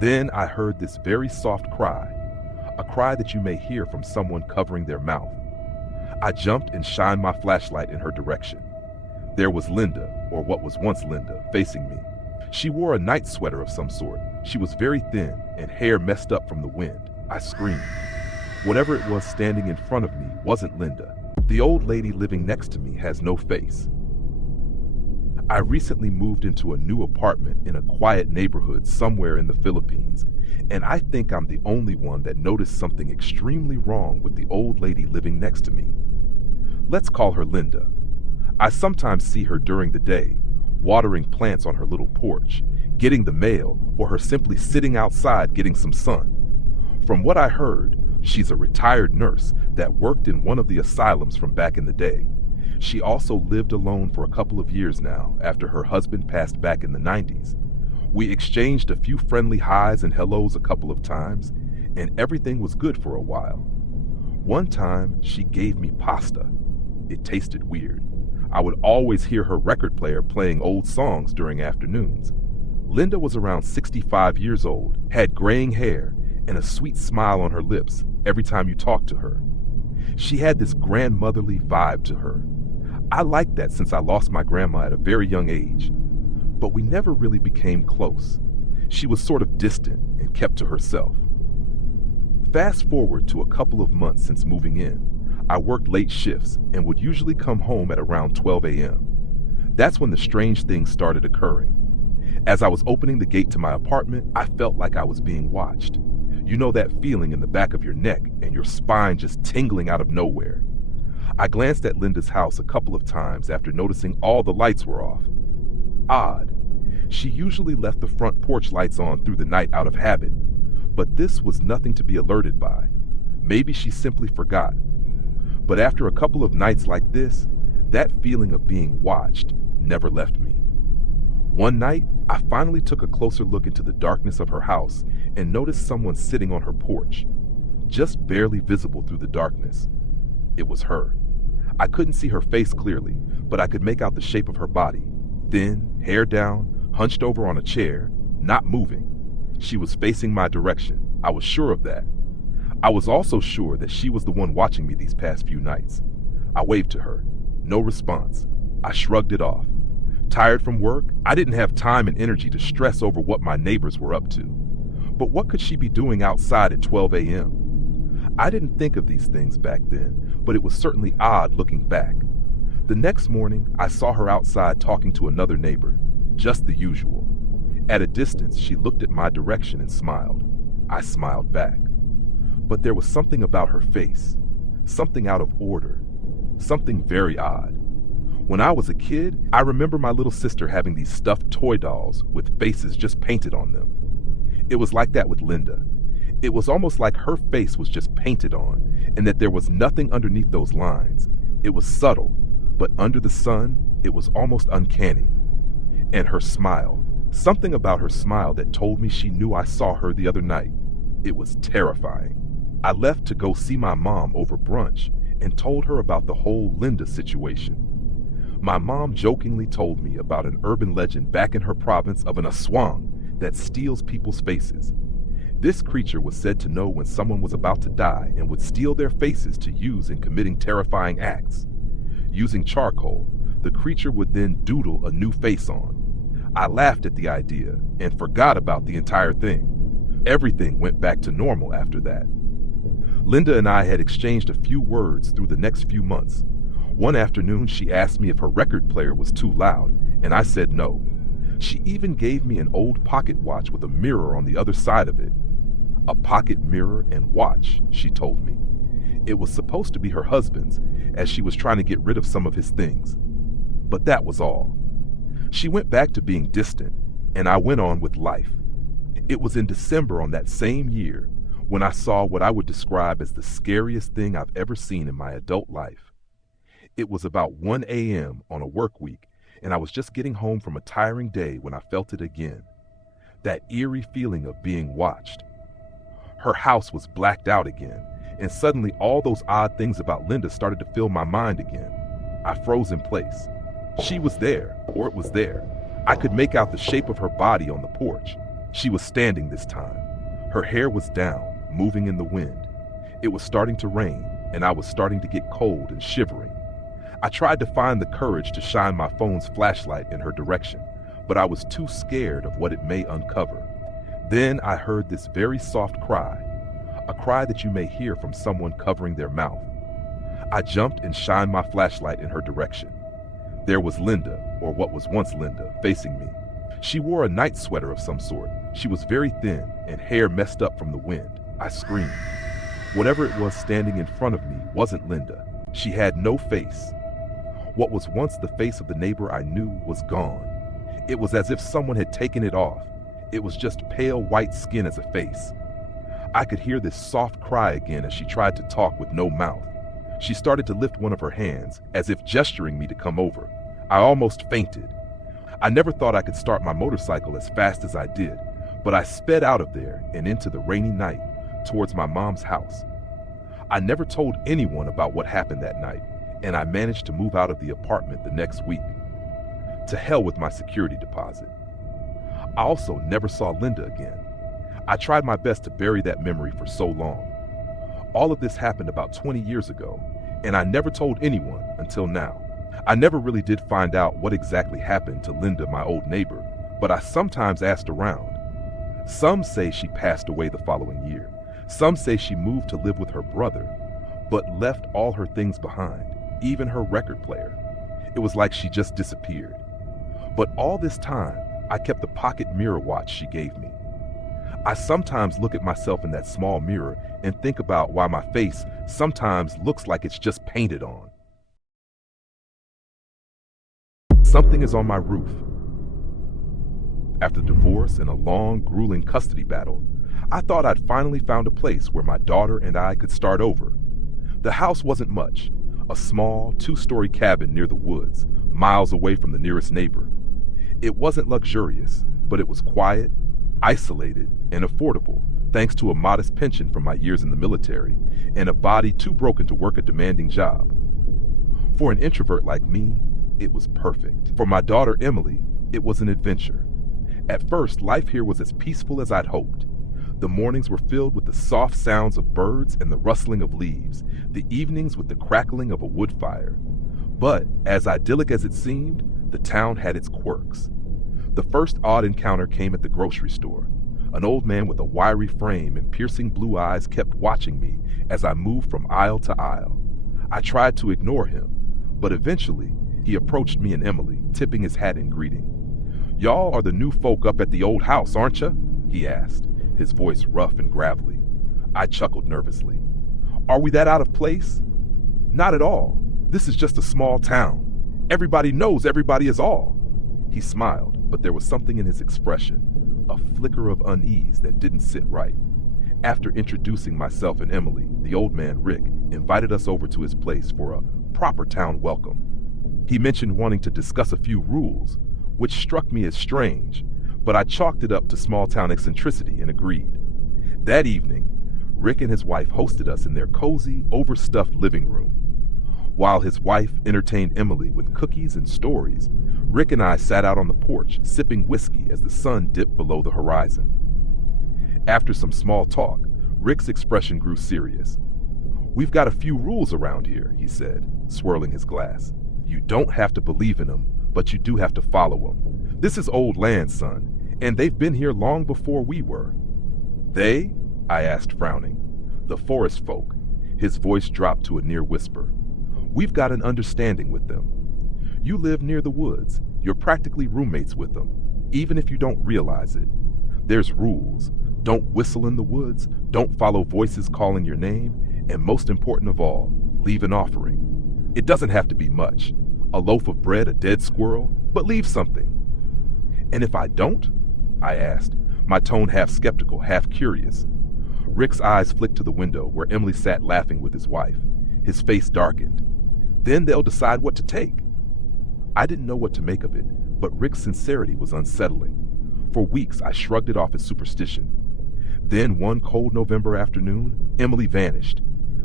Then I heard this very soft cry, a cry that you may hear from someone covering their mouth. I jumped and shined my flashlight in her direction. There was Linda, or what was once Linda, facing me. She wore a night sweater of some sort. She was very thin and hair messed up from the wind. I screamed. Whatever it was standing in front of me wasn't Linda. The old lady living next to me has no face. I recently moved into a new apartment in a quiet neighborhood somewhere in the Philippines, and I think I'm the only one that noticed something extremely wrong with the old lady living next to me. Let's call her Linda. I sometimes see her during the day, watering plants on her little porch, getting the mail, or her simply sitting outside getting some sun. From what I heard, she's a retired nurse that worked in one of the asylums from back in the day. She also lived alone for a couple of years now after her husband passed back in the 90s. We exchanged a few friendly highs and hellos a couple of times, and everything was good for a while. One time, she gave me pasta. It tasted weird. I would always hear her record player playing old songs during afternoons. Linda was around 65 years old, had graying hair, and a sweet smile on her lips every time you talked to her. She had this grandmotherly vibe to her. I liked that since I lost my grandma at a very young age. But we never really became close. She was sort of distant and kept to herself. Fast forward to a couple of months since moving in. I worked late shifts and would usually come home at around 12 a.m. That's when the strange things started occurring. As I was opening the gate to my apartment, I felt like I was being watched. You know that feeling in the back of your neck and your spine just tingling out of nowhere. I glanced at Linda's house a couple of times after noticing all the lights were off. Odd. She usually left the front porch lights on through the night out of habit, but this was nothing to be alerted by. Maybe she simply forgot. But after a couple of nights like this, that feeling of being watched never left me. One night, I finally took a closer look into the darkness of her house and noticed someone sitting on her porch, just barely visible through the darkness. It was her. I couldn't see her face clearly, but I could make out the shape of her body. Thin, hair down, hunched over on a chair, not moving. She was facing my direction. I was sure of that. I was also sure that she was the one watching me these past few nights. I waved to her. No response. I shrugged it off. Tired from work, I didn't have time and energy to stress over what my neighbors were up to. But what could she be doing outside at 12 a.m.? I didn't think of these things back then, but it was certainly odd looking back. The next morning, I saw her outside talking to another neighbor, just the usual. At a distance, she looked at my direction and smiled. I smiled back. But there was something about her face, something out of order, something very odd. When I was a kid, I remember my little sister having these stuffed toy dolls with faces just painted on them. It was like that with Linda. It was almost like her face was just painted on, and that there was nothing underneath those lines. It was subtle, but under the sun, it was almost uncanny. And her smile, something about her smile that told me she knew I saw her the other night. It was terrifying. I left to go see my mom over brunch and told her about the whole Linda situation. My mom jokingly told me about an urban legend back in her province of an aswang that steals people's faces. This creature was said to know when someone was about to die and would steal their faces to use in committing terrifying acts. Using charcoal, the creature would then doodle a new face on. I laughed at the idea and forgot about the entire thing. Everything went back to normal after that. Linda and I had exchanged a few words through the next few months. One afternoon, she asked me if her record player was too loud, and I said no. She even gave me an old pocket watch with a mirror on the other side of it. A pocket mirror and watch, she told me. It was supposed to be her husband's, as she was trying to get rid of some of his things. But that was all. She went back to being distant, and I went on with life. It was in December on that same year when I saw what I would describe as the scariest thing I've ever seen in my adult life. It was about 1 a.m. on a work week, and I was just getting home from a tiring day when I felt it again. That eerie feeling of being watched. Her house was blacked out again, and suddenly all those odd things about Linda started to fill my mind again. I froze in place. She was there, or it was there. I could make out the shape of her body on the porch. She was standing this time. Her hair was down, moving in the wind. It was starting to rain, and I was starting to get cold and shivering. I tried to find the courage to shine my phone's flashlight in her direction, but I was too scared of what it may uncover. Then I heard this very soft cry, a cry that you may hear from someone covering their mouth. I jumped and shined my flashlight in her direction. There was Linda, or what was once Linda, facing me. She wore a night sweater of some sort. She was very thin and hair messed up from the wind. I screamed. Whatever it was standing in front of me wasn't Linda. She had no face. What was once the face of the neighbor I knew was gone. It was as if someone had taken it off. It was just pale white skin as a face. I could hear this soft cry again as she tried to talk with no mouth. She started to lift one of her hands, as if gesturing me to come over. I almost fainted. I never thought I could start my motorcycle as fast as I did, but I sped out of there and into the rainy night towards my mom's house. I never told anyone about what happened that night, and I managed to move out of the apartment the next week. To hell with my security deposit. I also never saw Linda again. I tried my best to bury that memory for so long. All of this happened about 20 years ago, and I never told anyone until now. I never really did find out what exactly happened to Linda, my old neighbor, but I sometimes asked around. Some say she passed away the following year. Some say she moved to live with her brother, but left all her things behind, even her record player. It was like she just disappeared. But all this time, I kept the pocket mirror watch she gave me. I sometimes look at myself in that small mirror and think about why my face sometimes looks like it's just painted on. Something is on my roof. After divorce and a long, grueling custody battle, I thought I'd finally found a place where my daughter and I could start over. The house wasn't much, a small, 2-story cabin near the woods, miles away from the nearest neighbor. It wasn't luxurious, but it was quiet, isolated, and affordable, thanks to a modest pension from my years in the military and a body too broken to work a demanding job. For an introvert like me, it was perfect. For my daughter Emily, it was an adventure. At first, life here was as peaceful as I'd hoped. The mornings were filled with the soft sounds of birds and the rustling of leaves, the evenings with the crackling of a wood fire. But, as idyllic as it seemed, the town had its quirks. The first odd encounter came at the grocery store. An old man with a wiry frame and piercing blue eyes kept watching me as I moved from aisle to aisle. I tried to ignore him, but eventually he approached me and Emily, tipping his hat in greeting. "Y'all are the new folk up at the old house, aren't ya?" he asked, his voice rough and gravelly. I chuckled nervously. "Are we that out of place?" "Not at all. This is just a small town. Everybody knows everybody is all." He smiled, but there was something in his expression, a flicker of unease that didn't sit right. After introducing myself and Emily, the old man, Rick, invited us over to his place for a proper town welcome. He mentioned wanting to discuss a few rules, which struck me as strange, but I chalked it up to small-town eccentricity and agreed. That evening, Rick and his wife hosted us in their cozy, overstuffed living room. While his wife entertained Emily with cookies and stories, Rick and I sat out on the porch, sipping whiskey as the sun dipped below the horizon. After some small talk, Rick's expression grew serious. "We've got a few rules around here," he said, swirling his glass. "You don't have to believe in them, but you do have to follow them. This is old land, son, and they've been here long before we were." "They?" I asked, frowning. "The forest folk." His voice dropped to a near whisper. "We've got an understanding with them. You live near the woods. You're practically roommates with them, even if you don't realize it. There's rules. Don't whistle in the woods, don't follow voices calling your name, and most important of all, leave an offering. It doesn't have to be much. A loaf of bread, a dead squirrel, but leave something." "And if I don't?" I asked, my tone half skeptical, half curious. Rick's eyes flicked to the window where Emily sat laughing with his wife. His face darkened. "Then they'll decide what to take." I didn't know what to make of it, but Rick's sincerity was unsettling. For weeks, I shrugged it off as superstition. Then one cold November afternoon, Emily vanished.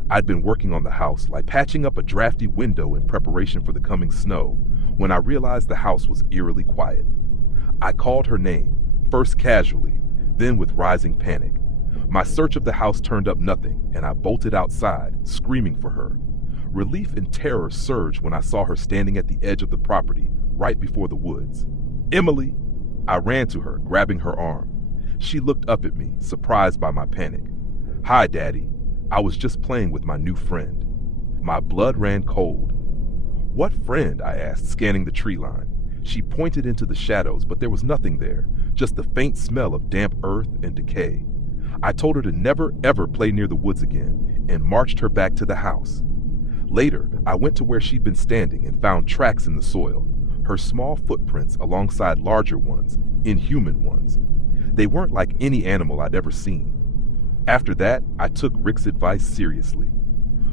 I'd been working on the house, like patching up a drafty window in preparation for the coming snow, when I realized the house was eerily quiet. I called her name, first casually, then with rising panic. My search of the house turned up nothing, and I bolted outside, screaming for her. Relief and terror surged when I saw her standing at the edge of the property, right before the woods. "Emily!" I ran to her, grabbing her arm. She looked up at me, surprised by my panic. "Hi, Daddy. I was just playing with my new friend." My blood ran cold. "What friend?" I asked, scanning the tree line. She pointed into the shadows, but there was nothing there, just the faint smell of damp earth and decay. I told her to never ever play near the woods again and marched her back to the house. Later, I went to where she'd been standing and found tracks in the soil, her small footprints alongside larger ones, inhuman ones. They weren't like any animal I'd ever seen. After that, I took Rick's advice seriously.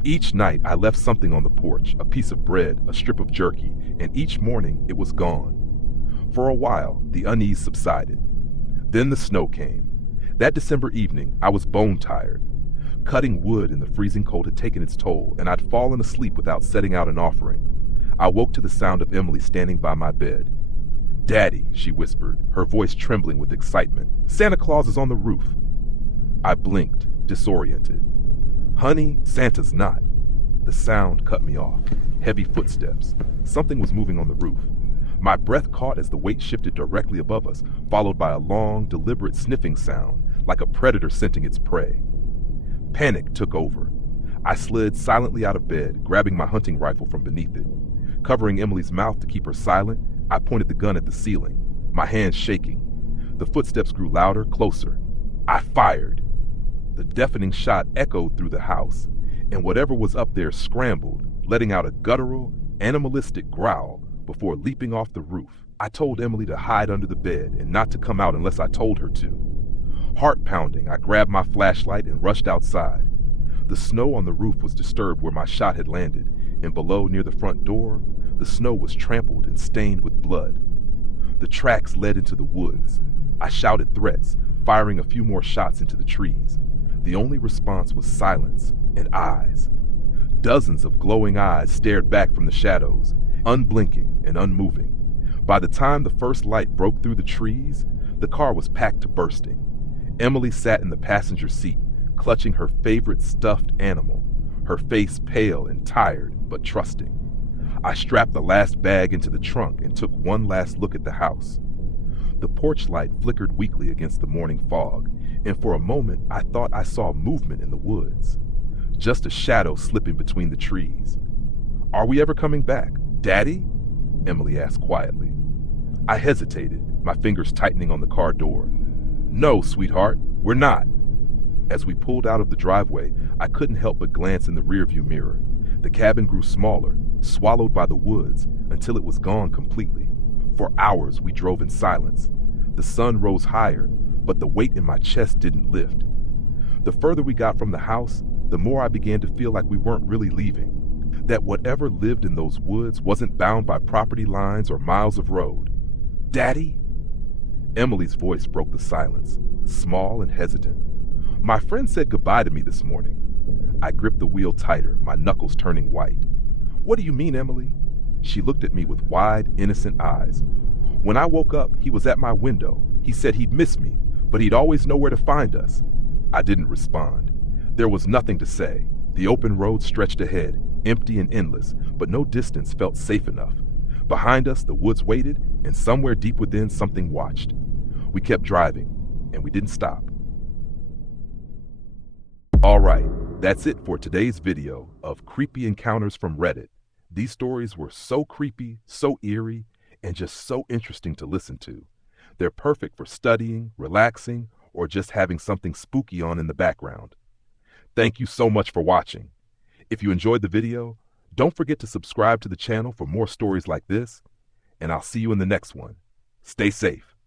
Each night, I left something on the porch, a piece of bread, a strip of jerky, and each morning it was gone. For a while, the unease subsided. Then the snow came. That December evening, I was bone tired. Cutting wood in the freezing cold had taken its toll, and I'd fallen asleep without setting out an offering. I woke to the sound of Emily standing by my bed. "Daddy," she whispered, her voice trembling with excitement. "Santa Claus is on the roof." I blinked, disoriented. "Honey, Santa's not." The sound cut me off. Heavy footsteps. Something was moving on the roof. My breath caught as the weight shifted directly above us, followed by a long, deliberate sniffing sound, like a predator scenting its prey. Panic took over. I slid silently out of bed, grabbing my hunting rifle from beneath it. Covering Emily's mouth to keep her silent, I pointed the gun at the ceiling, my hands shaking. The footsteps grew louder, closer. I fired. The deafening shot echoed through the house, and whatever was up there scrambled, letting out a guttural, animalistic growl before leaping off the roof. I told Emily to hide under the bed and not to come out unless I told her to. Heart pounding, I grabbed my flashlight and rushed outside. The snow on the roof was disturbed where my shot had landed, and below near the front door, the snow was trampled and stained with blood. The tracks led into the woods. I shouted threats, firing a few more shots into the trees. The only response was silence and eyes. Dozens of glowing eyes stared back from the shadows, unblinking and unmoving. By the time the first light broke through the trees, the car was packed to bursting. Emily sat in the passenger seat, clutching her favorite stuffed animal, her face pale and tired, but trusting. I strapped the last bag into the trunk and took one last look at the house. The porch light flickered weakly against the morning fog, and for a moment I thought I saw movement in the woods. Just a shadow slipping between the trees. "Are we ever coming back, Daddy?" Emily asked quietly. I hesitated, my fingers tightening on the car door. "No, sweetheart, we're not." As we pulled out of the driveway, I couldn't help but glance in the rearview mirror. The cabin grew smaller, swallowed by the woods, until it was gone completely. For hours we drove in silence. The sun rose higher, but the weight in my chest didn't lift. The further we got from the house, the more I began to feel like we weren't really leaving. That whatever lived in those woods wasn't bound by property lines or miles of road. "Daddy?" Emily's voice broke the silence, small and hesitant. "My friend said goodbye to me this morning." I gripped the wheel tighter, my knuckles turning white. "What do you mean, Emily?" She looked at me with wide, innocent eyes. "When I woke up, he was at my window. He said he'd miss me, but he'd always know where to find us." I didn't respond. There was nothing to say. The open road stretched ahead, empty and endless, but no distance felt safe enough. Behind us, the woods waited, and somewhere deep within, something watched. We kept driving, and we didn't stop. All right, that's it for today's video of creepy encounters from Reddit. These stories were so creepy, so eerie, and just so interesting to listen to. They're perfect for studying, relaxing, or just having something spooky on in the background. Thank you so much for watching. If you enjoyed the video, don't forget to subscribe to the channel for more stories like this, and I'll see you in the next one. Stay safe.